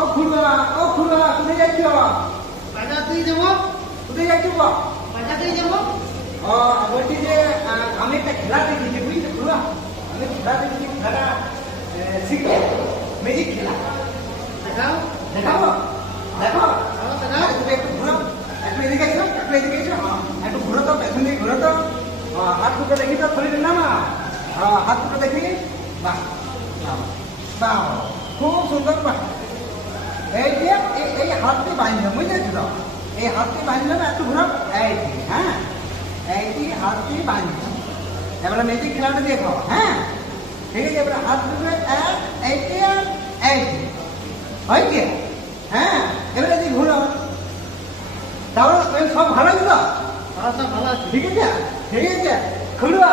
ও খুড়া কোথায় যাচ্ছ? বাজাতেই যাবো। কোথায় যাচ্ছ গো? বাজাতেই যাবো। বলছি যে আমি একটা খেলা দেখেছি বুঝলি খুড়া, আমি খেলা দেখেছি, খেলাটা শিখবে ম্যাজিক খেলা। দেখাও। দেখাবো? দেখো দেখাও। তুমি একটু ঘুরো, একটু এদিকে এসো, একটু এদিকে এসো, একটু ঘুরো তো, পেছন দিকে ঘুরো তো। হাত দুটো দেখি তো, শরীরের না হাত দুটো দেখি। বাহ বাহ, বাহ, খুব সুন্দর। বাহ, এই যে এই হাতটি বাঁধলাম বুঝলেন তো, এই হাতটি বাঁধলাম, একটু ঘুরো, এইটি, হ্যাঁ এইটি হাতটি বাঁধলাম। এবারে ম্যাজিক খেলাটা দেখো, হ্যাঁ ঠিক আছে। এবারে হাত দুটো এইটি আর এইটি হয়েছে, হ্যাঁ এবারে যদি ঘুরো তাহলে সব ভালো আছে তো? সব ভালো আছে। ঠিক আছে, ঠিক আছে খুড়া।